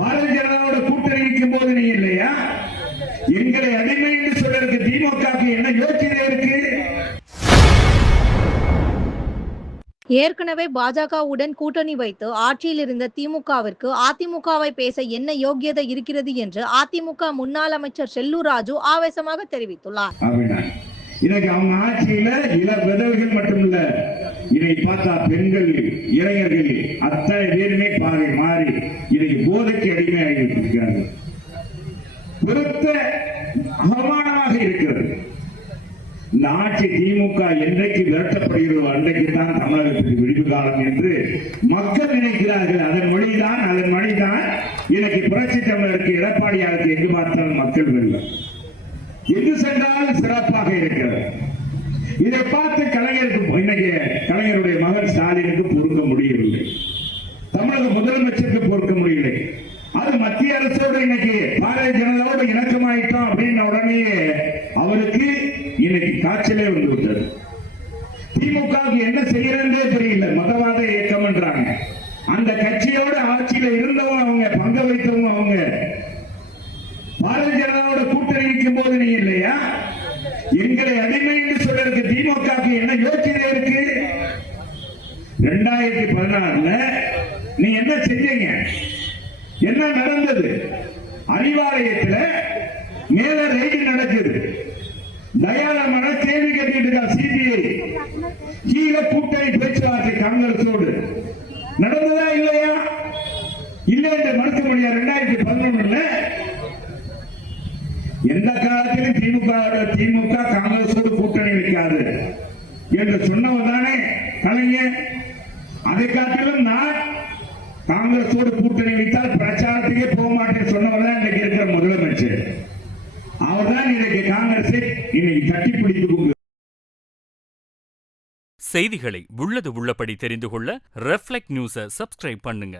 பாரதிய ஜனதாவோட கூட்டணி இருக்கும் போது நீ இல்லையா? எங்களை அடிமை என்று சொல்றதுக்கு திமுகவுக்கு என்ன யோசனை இருக்கு? ஏற்கனவே பாஜகவுடன் கூட்டணி வைத்து ஆட்சியில் இருந்த திமுகவிற்கு அதிமுகவை பேச என்ன யோகியதை இருக்கிறது என்று அதிமுக முன்னாள் அமைச்சர் செல்லூர் ராஜு ஆவேசமாக தெரிவித்துள்ளார். இன்னைக்கு அவங்க ஆட்சியில இள விதவைகள் மட்டுமல்ல, இன்னைக்கு பார்த்தா பெண்கள், இளைஞர்கள் அத்தனை பேருமே பாதை மாறி இன்னைக்கு போதைக்கு அடிமையாகிவிட்டிருக்கிறார்கள். பெருத்த அவமானமாக இருக்கிறது. இந்த ஆட்சி திமுக என்றைக்கு விரட்டப்படுகிறதோ அன்றைக்கு தான் தமிழகத்துக்கு விடிவு காலம் என்று மக்கள் நினைக்கிறார்கள். அதன் வழிதான் இன்னைக்கு புரட்சி தமிழருக்கு, எடப்பாடியாருக்கு எங்கு பார்த்தாலும் மக்கள் வெல்லம், எங்கு சென்றாலும் சிறப்பாக இருக்கிறது. இதை பார்த்து இன்னைக்கு கலைஞருடைய மகன் ஸ்டாலினுக்கு பொறுக்க முடியவில்லை, தமிழக முதலமைச்சருக்கு பொறுக்க முடியவில்லை. அது மத்திய அரசோடு இன்னைக்கு பாரதிய ஜனதாவோடு இணக்கமாயிட்டோம் அப்படின்ன உடனே அவருக்கு இன்னைக்கு காய்ச்சலே வந்து விட்டது. திமுகவுக்கு என்ன செய்யறதே தெரியல, மதவாத இயக்கம் என்றாங்க. அந்த கட்சியோட ஆட்சியில இருந்தவங்க, அவங்க பங்க வைத்தவங்க, அவங்க பாரதிய ஜனதாவோட கூட்டணி இருக்கும் போது நீ இல்லையா? எங்களை அடிமை என்று சொல்றதுக்கு திமுகவுக்கு என்ன யோசனை இருக்கு? 2016 நீ என்ன செஞ்சீங்க? என்ன நடந்தது? அறிவாலயத்தில் மேல ரெய்டு நடக்குது. தயாளமான கேள்வி கேட்டு சிபிஐ கீழே கூட்டணி பேச்சுவார்த்தை காங்கிரஸோடு நடந்ததா இல்லையா? இல்லை என்று மறுக்க முடியாது. 2011 எந்த காலத்திலும் திமுக காங்கிரஸோடு கூட்டணி வைக்காது என்று சொன்னவர் தானே கலைஞர். அதை காட்டிலும் நான் காங்கிரஸோடு கூட்டணி வைத்தால் பிரச்சாரத்துக்கே போக மாட்டேன் சொன்னவர் தான் இன்றைக்கு இருக்கிற முதலமைச்சர். அவர் தான் இன்றைக்கு காங்கிரஸை இன்னைக்கு தட்டி பிடித்து. செய்திகளை உள்ளது உள்ளபடி தெரிந்து கொள்ள ரெஃப்ளெக்ட் நியூஸை சப்ஸ்கிரைப் பண்ணுங்க.